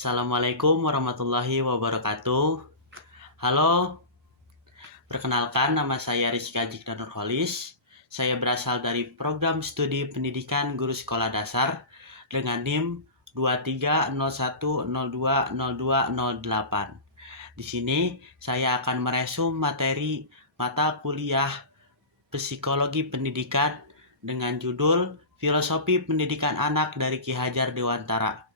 Assalamualaikum warahmatullahi wabarakatuh. Halo, perkenalkan nama saya Rizky Ajik Nurholis. Saya berasal dari program studi pendidikan guru sekolah dasar dengan NIM 2301020208. Di sini saya akan meresum materi mata kuliah Psikologi Pendidikan dengan judul Filosofi Pendidikan Anak dari Ki Hajar Dewantara.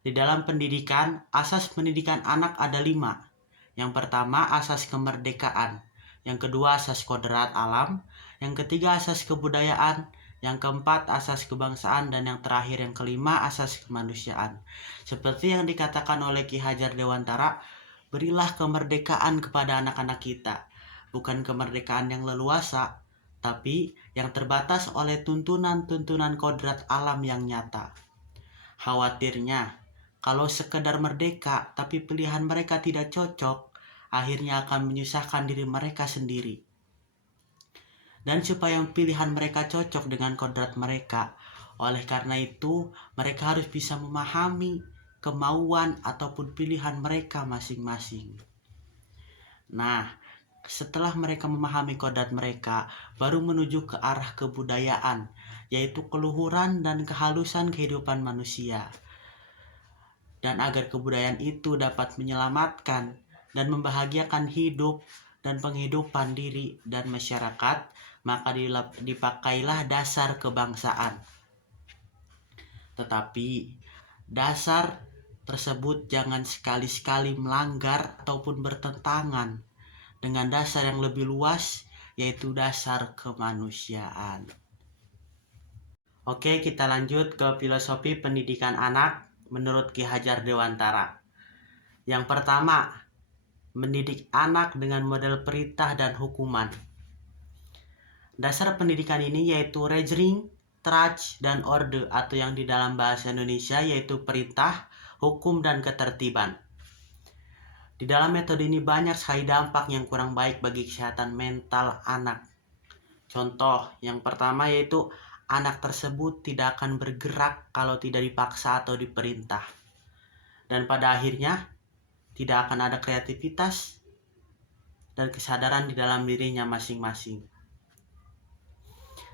Di dalam pendidikan, asas pendidikan anak ada 5. Yang pertama, asas kemerdekaan. Yang kedua, asas kodrat alam. Yang ketiga, asas kebudayaan. Yang keempat, asas kebangsaan. Dan yang terakhir, yang kelima, asas kemanusiaan. Seperti yang dikatakan oleh Ki Hajar Dewantara, berilah kemerdekaan kepada anak-anak kita. Bukan kemerdekaan yang leluasa, tapi yang terbatas oleh tuntunan-tuntunan kodrat alam yang nyata. Khawatirnya, kalau sekedar merdeka tapi pilihan mereka tidak cocok, akhirnya akan menyusahkan diri mereka sendiri. Dan supaya pilihan mereka cocok dengan kodrat mereka, oleh karena itu mereka harus bisa memahami kemauan ataupun pilihan mereka masing-masing. Nah, setelah mereka memahami kodrat mereka, baru menuju ke arah kebudayaan, yaitu keluhuran dan kehalusan kehidupan manusia. Dan agar kebudayaan itu dapat menyelamatkan dan membahagiakan hidup dan penghidupan diri dan masyarakat, maka dipakailah dasar kebangsaan. Tetapi dasar tersebut jangan sekali-sekali melanggar ataupun bertentangan dengan dasar yang lebih luas, yaitu dasar kemanusiaan. Oke, kita lanjut ke filosofi pendidikan anak menurut Ki Hajar Dewantara. Yang pertama, mendidik anak dengan model perintah dan hukuman. Dasar pendidikan ini yaitu Regeling, Trach, dan Orde, atau yang di dalam bahasa Indonesia yaitu perintah, hukum, dan ketertiban. Di dalam metode ini banyak sekali dampak yang kurang baik bagi kesehatan mental anak. Contoh yang pertama yaitu anak tersebut tidak akan bergerak kalau tidak dipaksa atau diperintah. Dan pada akhirnya tidak akan ada kreativitas dan kesadaran di dalam dirinya masing-masing.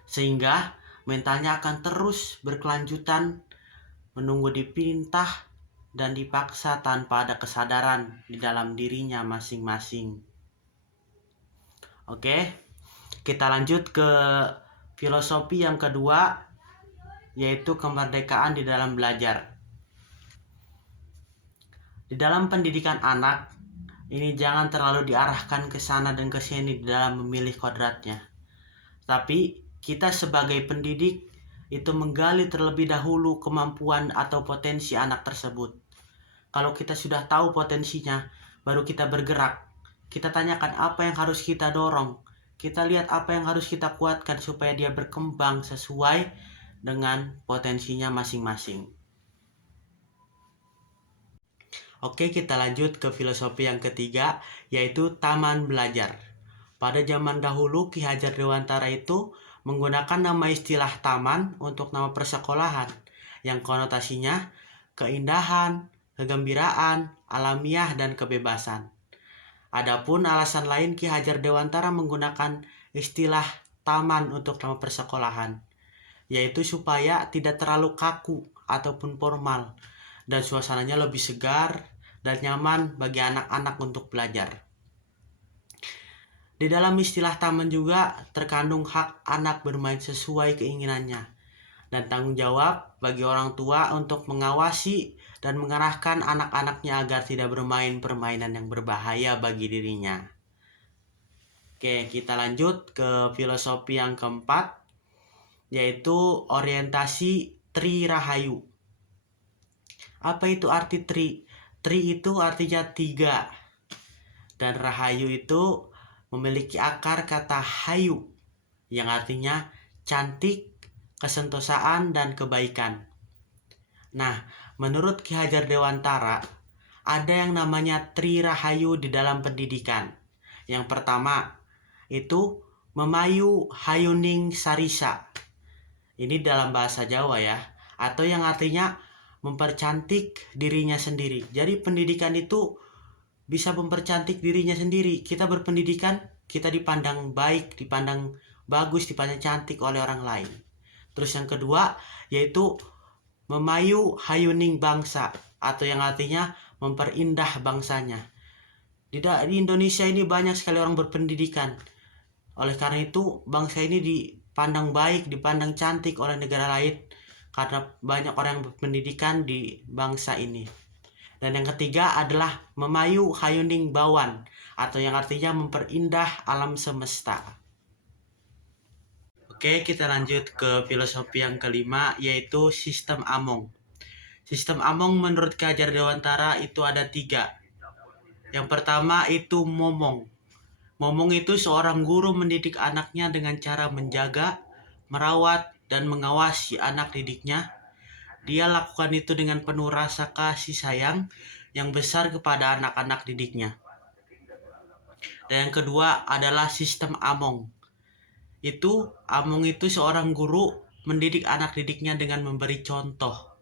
Sehingga mentalnya akan terus berkelanjutan menunggu diperintah dan dipaksa tanpa ada kesadaran di dalam dirinya masing-masing. Oke, kita lanjut ke filosofi yang kedua, yaitu kemerdekaan di dalam belajar. Di dalam pendidikan anak, ini jangan terlalu diarahkan ke sana dan ke sini di dalam memilih kodratnya. Tapi kita sebagai pendidik itu menggali terlebih dahulu kemampuan atau potensi anak tersebut. Kalau kita sudah tahu potensinya, baru kita bergerak. Kita tanyakan apa yang harus kita dorong. Kita lihat apa yang harus kita kuatkan supaya dia berkembang sesuai dengan potensinya masing-masing. Oke, kita lanjut ke filosofi yang ketiga, yaitu taman belajar. Pada zaman dahulu, Ki Hajar Dewantara itu menggunakan nama istilah taman untuk nama persekolahan, yang konotasinya keindahan, kegembiraan, alamiah, dan kebebasan. Adapun alasan lain Ki Hajar Dewantara menggunakan istilah taman untuk nama persekolahan, yaitu supaya tidak terlalu kaku ataupun formal dan suasananya lebih segar dan nyaman bagi anak-anak untuk belajar. Di dalam istilah taman juga terkandung hak anak bermain sesuai keinginannya dan tanggung jawab bagi orang tua untuk mengawasi dan mengarahkan anak-anaknya agar tidak bermain permainan yang berbahaya bagi dirinya. Oke, kita lanjut ke filosofi yang keempat, yaitu orientasi Tri Rahayu. Apa itu arti Tri? Tri itu artinya 3. Dan Rahayu itu memiliki akar kata hayu, yang artinya cantik, kesentosaan, dan kebaikan. Nah, menurut Ki Hajar Dewantara, ada yang namanya Tri Rahayu di dalam pendidikan. Yang pertama, itu memayu hayuning sarisa. Ini dalam bahasa Jawa ya, atau yang artinya mempercantik dirinya sendiri. Jadi pendidikan itu bisa mempercantik dirinya sendiri. Kita berpendidikan, kita dipandang baik, dipandang bagus, dipandang cantik oleh orang lain. Terus yang kedua yaitu memayu hayuning bangsa, atau yang artinya memperindah bangsanya. Di Indonesia ini banyak sekali orang berpendidikan. Oleh karena itu bangsa ini dipandang baik, dipandang cantik oleh negara lain karena banyak orang yang berpendidikan di bangsa ini. Dan yang ketiga adalah memayu hayuning bawan, atau yang artinya memperindah alam semesta. Oke, kita lanjut ke filosofi yang kelima, yaitu sistem Among. Sistem Among menurut Ki Hajar Dewantara itu ada 3. Yang pertama itu momong. Momong itu seorang guru mendidik anaknya dengan cara menjaga, merawat, dan mengawasi anak didiknya. Dia lakukan itu dengan penuh rasa kasih sayang yang besar kepada anak-anak didiknya. Dan yang kedua adalah sistem Among. Among itu seorang guru mendidik anak didiknya dengan memberi contoh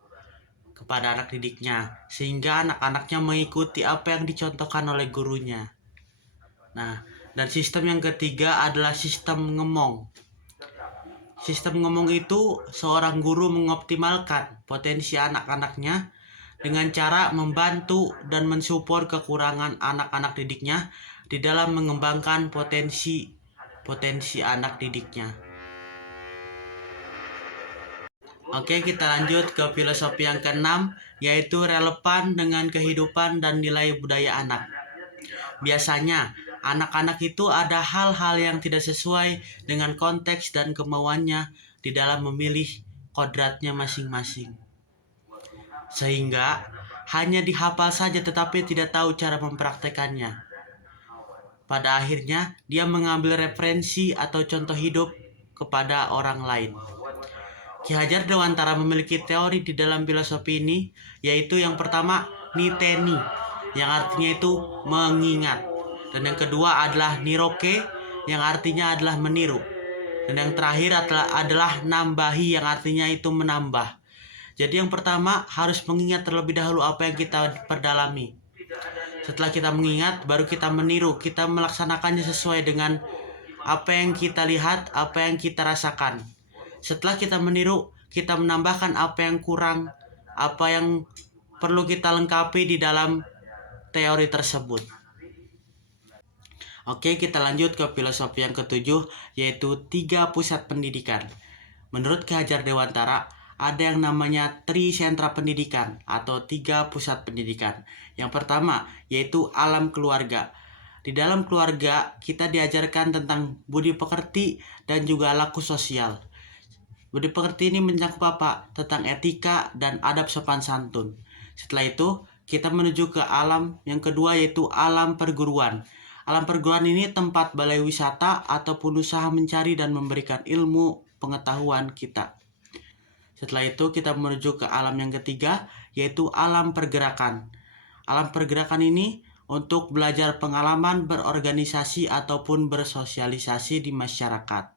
kepada anak didiknya, sehingga anak-anaknya mengikuti apa yang dicontohkan oleh gurunya. Nah, dan sistem yang ketiga adalah sistem ngemong. Sistem ngemong itu seorang guru mengoptimalkan potensi anak-anaknya dengan cara membantu dan mensupport kekurangan anak-anak didiknya di dalam mengembangkan potensi anak didiknya. Oke, kita lanjut ke filosofi yang keenam, yaitu relevan dengan kehidupan dan nilai budaya anak. Biasanya, anak-anak itu ada hal-hal yang tidak sesuai dengan konteks dan kemauannya di dalam memilih kodratnya masing-masing. Sehingga hanya dihafal saja tetapi tidak tahu cara mempraktekannya. Pada akhirnya, dia mengambil referensi atau contoh hidup kepada orang lain. Ki Hajar Dewantara memiliki teori di dalam filosofi ini, yaitu yang pertama, niteni, yang artinya itu mengingat. Dan yang kedua adalah niroke, yang artinya adalah meniru. Dan yang terakhir adalah nambahi, yang artinya itu menambah. Jadi yang pertama, harus mengingat terlebih dahulu apa yang kita perdalami. Setelah kita mengingat, baru kita meniru, kita melaksanakannya sesuai dengan apa yang kita lihat, apa yang kita rasakan. Setelah kita meniru, kita menambahkan apa yang kurang, apa yang perlu kita lengkapi di dalam teori tersebut. Oke, kita lanjut ke filosofi yang ketujuh, yaitu 3 pusat pendidikan. Menurut Ki Hajar Dewantara, ada yang namanya Tri Sentra Pendidikan atau 3 pusat pendidikan. Yang pertama yaitu alam keluarga. Di dalam keluarga kita diajarkan tentang budi pekerti dan juga laku sosial. Budi pekerti ini mencakup apa? Tentang etika dan adab sopan santun. Setelah itu kita menuju ke alam yang kedua, yaitu alam perguruan. Alam perguruan ini tempat balai wisata ataupun usaha mencari dan memberikan ilmu pengetahuan kita. Setelah itu kita menuju ke alam yang ketiga, yaitu alam pergerakan. Alam pergerakan ini untuk belajar pengalaman berorganisasi ataupun bersosialisasi di masyarakat.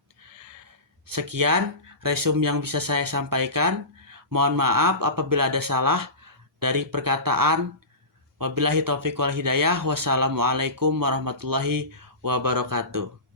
Sekian resume yang bisa saya sampaikan. Mohon maaf apabila ada salah dari perkataan. Wabillahi taufiq wal hidayah. Wassalamualaikum warahmatullahi wabarakatuh.